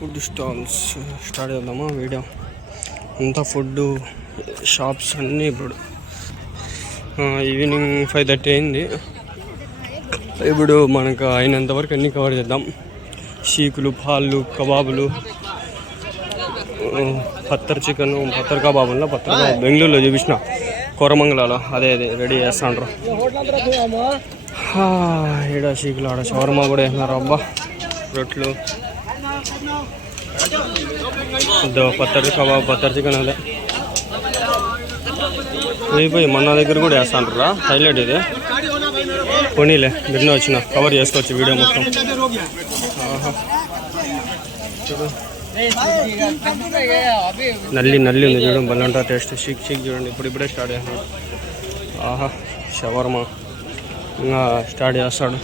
Food stalls start చేద్దామా video అంతా food shops అన్నీ ఇప్పుడు ఈవినింగ్ 5:30 అయింది. ఇప్పుడు మనకు అయినంత వరకు అన్నీ కవర్ చేద్దాం. షీకులు, పాళ్ళు, కబాబులు, పత్తర్ చికెన్, పత్తర్ కబాబుల్లో బెంగళూరులో చూపించిన కోరమంగళలో అదే రెడీ చేస్తాండ్రు. ఈడ షీకులు, ఆడ షవర్మా కూడా వేసినారు. అబ్బా రొట్లు, పత్తర్ కబాబ్, పత్తర్ చికెన్ అదే అయిపోయి మన దగ్గర కూడా వేస్తాంటారా. హైలైట్ ఇది. పోనీలే బిర్యానీ వచ్చిన కవర్ చేసుకోవచ్చు వీడియో మొత్తం. నల్లి ఉంది చూడండి, భలే ఉంటుంది టేస్ట్. షీక్ చూడండి, ఇప్పుడే స్టార్ట్ చేస్తాడు. ఆహా షవర్మా ఇంకా స్టార్ట్ చేస్తాడు.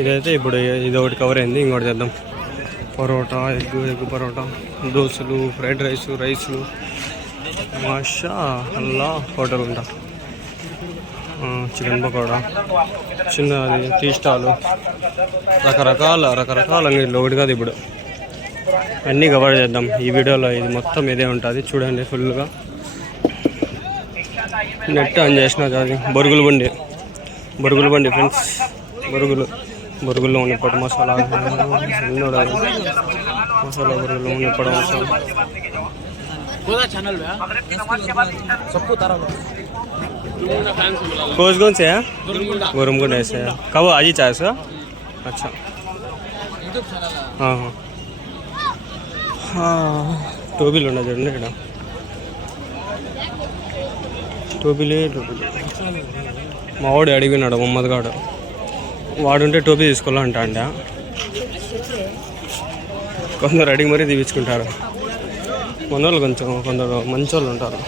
ఇదైతే ఇప్పుడు ఇది ఒకటి కవర్ అయింది. ఇంకోటి చేద్దాం. పరోటా, ఎగ్ పరోటా, దోశలు, ఫ్రైడ్ రైస్లు, మాషా అల్లా హోటల్ ఉంటా, చికెన్ పకోడా, చిన్నది టీ స్టాలు, రకరకాల అంగడిలో ఒకటి కాదు. ఇప్పుడు అన్నీ కవర్ చేద్దాం ఈ వీడియోలో. ఇది మొత్తం ఇదే ఉంటుంది చూడండి ఫుల్గా. నెట్ ఆన్ చేసిన అది బొరుగుల బండి ఫ్రెండ్స్. బొరుగుల్లో ఉన్నప్పుడు మసాలా బొరుగుల్లో ఉన్నప్పుడు మసాలా. कौन से है? गोरमगुंड ऐसे है. कब आज ही चाय सर? अच्छा हाँ టోబీలు ఉన్నాయి చూడండి ఇక్కడ. టోబీలే మా వాడు అడిగినాడు మహమ్మద్ గాడు. వాడుంటే టోబీ తీసుకోవాలంట అండి. కొందరు అడిగి మరీ తీపించుకుంటారు. కొందరు మంచి వాళ్ళు ఉంటారు.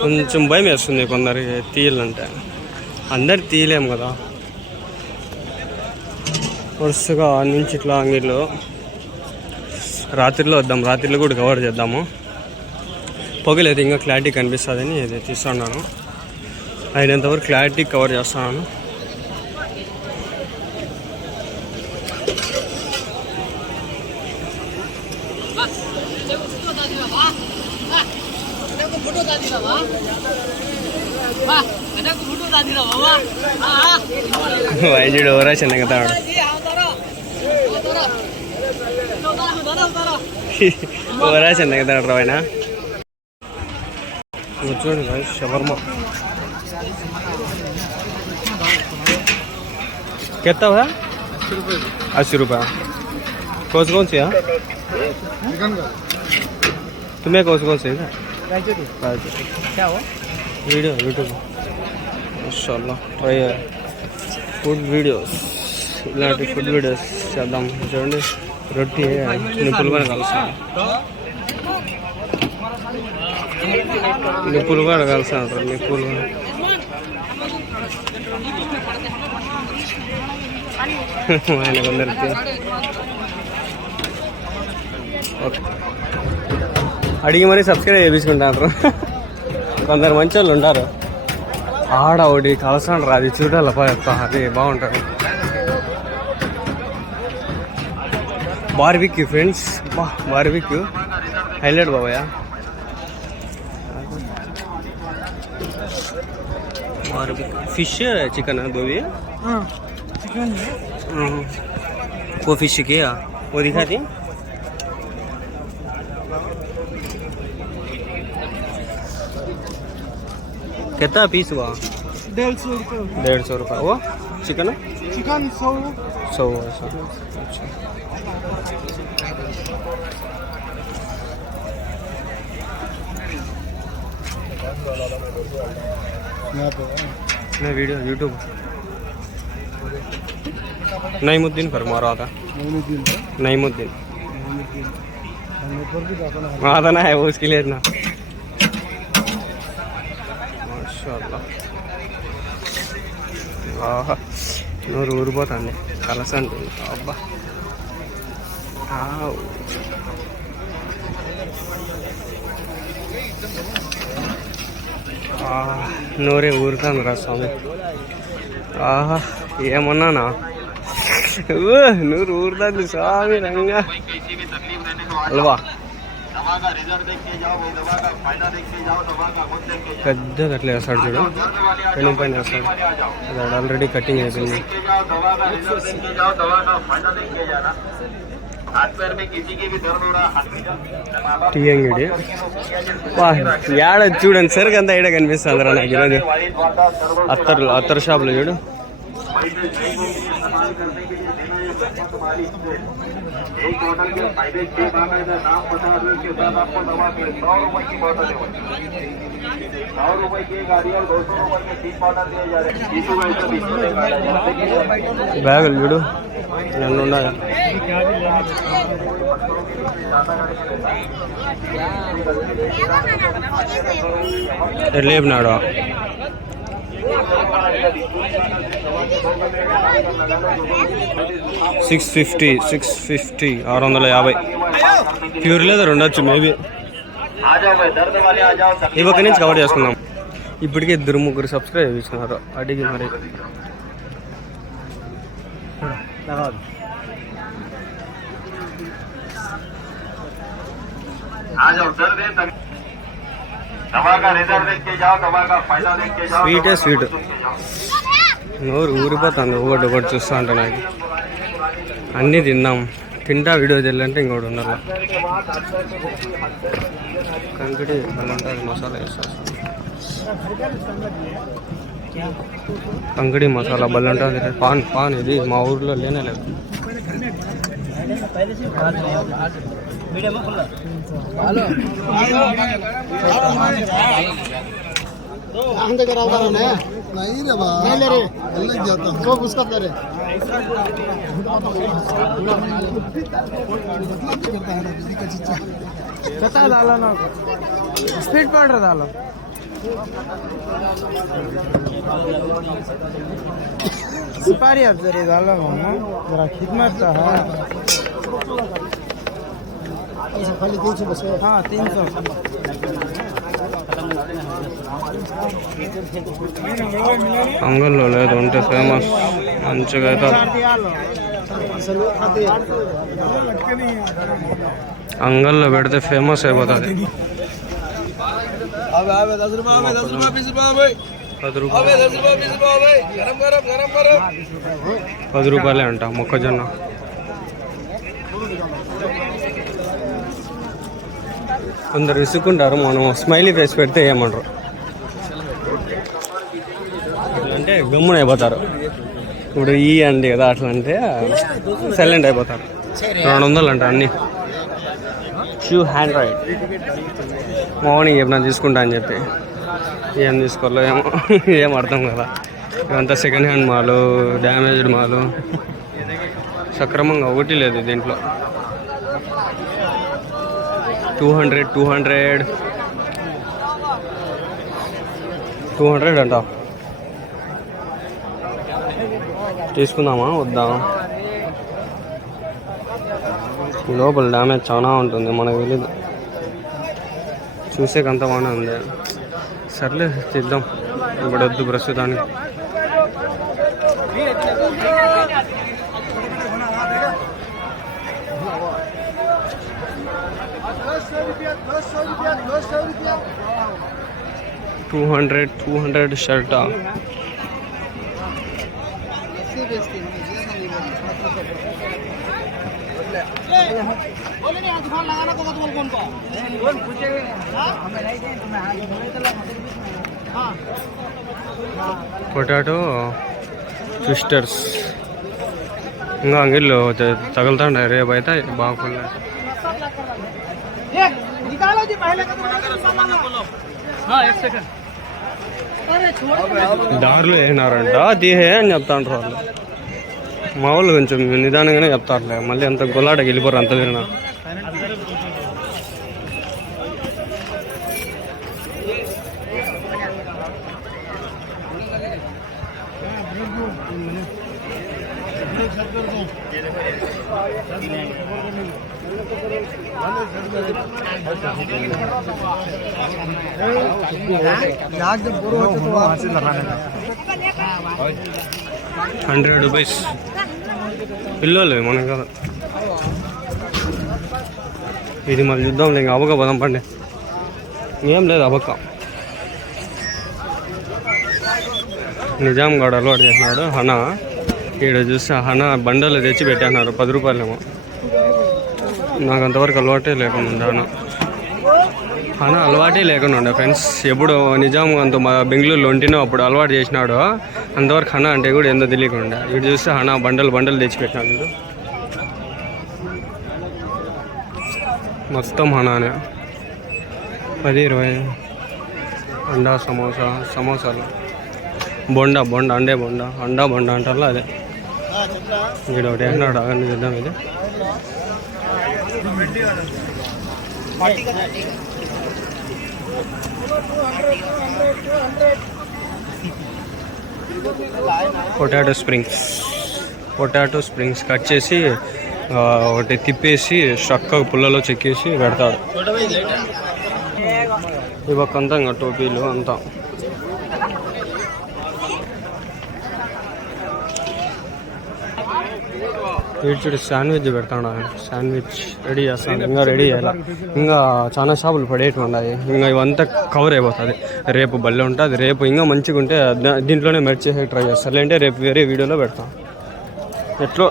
కొంచెం భయం వేస్తుంది కొందరికి తీయాలంటే. అందరు తీయలేము కదా. వరుసగా నుంచి ఇట్లా అంగిళ్ళు రాత్రిలో వద్దాం. రాత్రిలో కూడా కవర్ చేద్దాము. పొగలేదు ఇంకా క్లారిటీ కనిపిస్తుందని ఇది తీస్తున్నాను. అయినంతవరకు క్లారిటీ కవర్ చేస్తున్నాను. వైద్యుడు ఎవరా చిన్నగతాడు. ఎవరా చిన్నగతాడు రాయన. చూడండి షవర్మా कितना है? 80 रुपये. कौन सी है? तुम्हें कौन सी है? क्या हो वीडियो यूट्यूब माशाल्लाह ट्राई ఫుడ్ వీడియోస్. ఇలాంటి ఫుడ్ వీడియోస్ చేద్దాం. చూడండి రొట్టి నిప్పులు కూడా కలుస్తాను. నిప్పులు ఆయన కొందరికి అడిగి మరీ సబ్స్క్రైబ్ చేయించుకుంటారు. కొందరు మంచి వాళ్ళు ఉంటారు. ఆడ ఒకటి కలసాడు రా, అది చూడాలి చెప్తా. అది బాగుంటుంది. బార్బిక్యూ ఫ్రెండ్స్, బార్బిక్యూ హైలైట్ బాబాయ్. फिश चिकन है दो भी. चिकन वो फिश क्या वो दिखाती. कितना पीस हुआ? 150 रुपये. वो चिकन 100. अच्छा मैं वीडियो यूट्यूब नईमुद्दीन पर मारा था. नईमुद्दीन आता ना है वो, उसके लिए इतना माशाल्लाह. నోరు ఊరిపోతుంది కలసండి. అబ్బా నోరే ఊరుతాను రా స్వామి. ఆహా ఏమన్నానా నూరు ఊరుతుంది స్వామి రంగా. అల్వా పెద్దది అట్లా వేస్తాడు చూడు, పెను పైన వేస్తాడు. అది ఆల్రెడీ కటింగ్ అయిపోయింది. టీ అంగిడి ఏడ చూడండి సరిగ్గా అంతా ఈడ కనిపిస్తుంది రా నాకు ఈరోజు. అత్తరు షాపులో చూడు. బ్యాగులు చూడు నన్ను ఉన్నాయి. ఎట్లా చెప్పినాడు 650 650 ప్యూర్ లెదర్ ఉండొచ్చు మేబీ. ఈ పక్క నుంచి కవర్ చేసుకుందాం. ఇప్పటికే 2-3 సబ్స్క్రైబ్ చేస్తున్నారు అడిగి మరి. స్వీటే స్వీట్, నోరు ఊరిపోతుంది ఒకటి చూస్తా అంటే. నాకు అన్నీ తిందాం, తింటా వీడియో తెలియంటే ఇంకోటి ఉండాలి. కంకిటి మళ్ళీ ఉంటుంది, మసాలా వేస్తా. కంకిడి మసాలా బల్ల ఉంటుంది. పాన్ ఇది మా ఊర్లో లేనే లేదు. स्पीड पाउडर डालो. सुपारी अब जरा डालो ना, जरा खिदमत का है. हाँ 300. అంగల్లో లేదు ఉంటే ఫేమస్ మంచిగా అయితే. అంగల్లో పెడితే ఫేమస్ అయిపోతుంది. 10 రూపాయలే అంట మొక్కజొన్న. కొందరు విసుక్కుంటారు, మనం స్మైలీ ఫేస్ పెడితే ఏమంటారు అంటే గమ్మున అయిపోతారు. ఇప్పుడు ఈ అండి కదా అట్లా అంటే సైలెంట్ అయిపోతారు. 200 అంట అన్నీ. షూ హ్యాండ్ రైడ్ మార్నింగ్ ఎప్పుడైనా తీసుకుంటా అని చెప్పి ఏం తీసుకోవాలో ఏమో ఏం అర్థం కదా. ఇవంతా సెకండ్ హ్యాండ్ మాలు, డ్యామేజ్డ్ మాలు. సక్రమంగా ఒకటి లేదు దీంట్లో. 200 అంట. తీసుకుందామా వద్దా? లోపల డ్యామేజ్ చాలా ఉంటుంది, మనకు తెలీదు. చూసేకంత బాగానే ఉంది. సర్లే తీద్దాం, ఇప్పుడు వద్దు ప్రస్తుతానికి. $200 షర్టా? పొటాటో ట్విస్టర్స్ ఇంకా అంగిల్లో తగులుతాండే. రేపు అయితే బాగుంది. దారిలో వేసినారంట, తీహే అని చెప్తాంటారు వాళ్ళు. మా వాళ్ళు కొంచెం నిదానంగానే చెప్తారులే, మళ్ళీ అంత గొల్లాటకి వెళ్ళిపోరు అంత తిరిగినా. ₹100 పిల్లలు మనం కదా. ఇది మళ్ళీ చూద్దాం లేక అబక పదం పండి ఏం లేదు అబక్క. నిజాం గడ అలవాటు చేసినాడు హనా. ఈడ చూస్తే హనా బండలు తెచ్చి పెట్టేసినారు ₹10 నాకు అంతవరకు అలవాటే లేకుండా హనా. హనా అలవాటే లేకుండా ఉండే ఫ్రెండ్స్. ఎప్పుడు నిజాం అంత బెంగళూరులో ఉంటేనో అప్పుడు అలవాటు చేసినాడు. అంతవరకు హనా అంటే కూడా ఎంతో తెలియకుండా. ఇటు చూస్తే హనా బండలు తెచ్చి పెట్టినాడు. వీడు మొత్తం హనానే. 10-20 అండా సమోసాలు బొండా అండే బొండా అంటారు అదే. వీడు ఒకటి వేసినాడు. అవన్నీ చూద్దాం. ఇది పొటాటో స్ప్రింగ్స్ కట్ చేసి ఒకటి తిప్పేసి చక్కగా పుల్లలో చెక్కేసి పెడతాడు. ఇవకంతా ఇంకా టోపీలు అంతా. వీడు శాండ్విచ్ పెడతాడు. శాండ్విచ్ రెడీ చేస్తాను. ఇంకా రెడీ చేయాలి. ఇంకా చాలా షాపులు పడేటివి ఉన్నాయి. ఇంకా ఇవంతా కవర్ అయిపోతుంది. రేపు బల్లె ఉంటుంది. రేపు ఇంకా మంచిగా ఉంటే దీంట్లోనే మెర్చ్ చేసి ట్రై చేస్తాను. లేదంటే రేపు వేరే వీడియోలో పెడతాను. ఎట్లో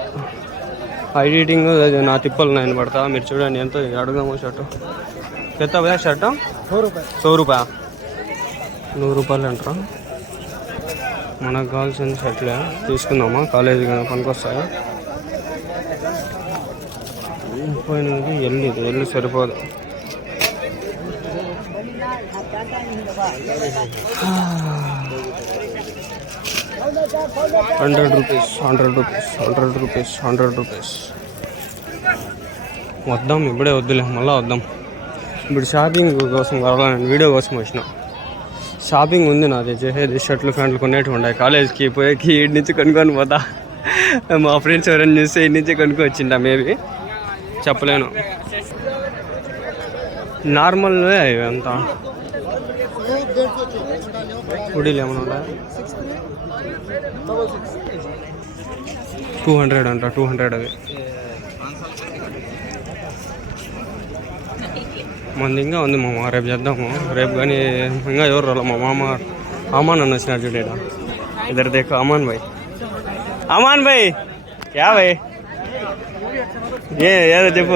ఎడిటింగ్ నా తిప్పలు నేను పడతా. మీరు చూడండి ఎంతో అడుగుదాము. షర్టు ఎంత షర్టు ₹100 ₹100 అంటారా. మనకు కావాల్సిన షర్ట్లే తీసుకుందామా. కాలేజీ పనికొస్తాయా. పోయినది ఎల్లు సరిపోదు. ₹100 వద్దాం. ఇప్పుడే వద్దులే, మళ్ళీ వద్దాం. ఇప్పుడు షాపింగ్ కోసం కావాలని వీడియో కోసం వచ్చిన. షాపింగ్ ఉంది నాది. చేసేది షర్ట్లు ప్యాంట్లు కొనేటివి ఉన్నాయి. కాలేజ్కి పోయేకి ఇటు నుంచి కొనుక్కొని పోతా. మా ఫ్రెండ్స్ ఎవరైనా చూస్తే ఇటు నుంచి కొనుక్కొని వచ్చిండా. మేబీ చెప్పలేను. నార్మల్ అంతా ఉడీలు ఏమన్నా ఉంటాయి. 200 అంట. 200 అవి. మంది ఇంకా ఉంది మామ. రేపు చేద్దాము. రేపు కానీ ఇంకా ఎవరు రాలే. మా మామ అమాన్ అన్న వచ్చినాడు చూడ. ఇద్దరు దేకు అమాన్ భాయ్ యా భాయ్ ఏదో చెప్పు.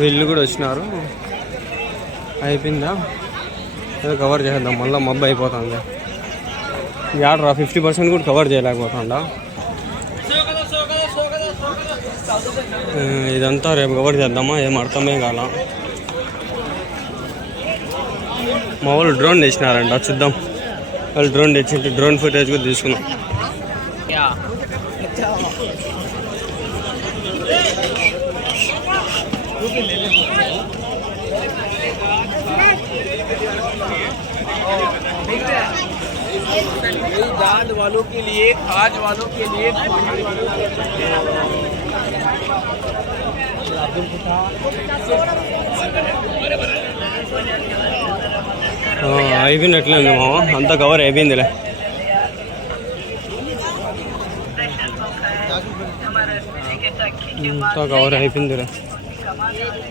వీళ్ళు కూడా వచ్చినారు. అయిపోయిందా ఏదో కవర్ చేద్దాం. మళ్ళీ మబ్బు అయిపోతుంది. యాడ్రా 50% కూడా కవర్ చేయలేకపోతుండా. ఇదంతా రేపు కవర్ చేద్దామా. ఏం అర్థమే కాల. మా వాళ్ళు డ్రోన్ తెచ్చినారంట. చూద్దాం. వాళ్ళు డ్రోన్ తెచ్చింటే డ్రోన్ ఫుటేజ్ కూడా తీసుకున్నాం. दाद वालों के लिए, आज वालों के लिए, అయిపోయినట్లే ఉంది మామ. అంతా కవర్ అయిపోయిందిలే. అంతా కవర్ అయిపోయిందిలే.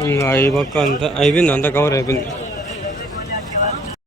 ఇంకా ఈ పక్క అంతా అయిపోయింది. అంతా కవర్ అయిపోయింది.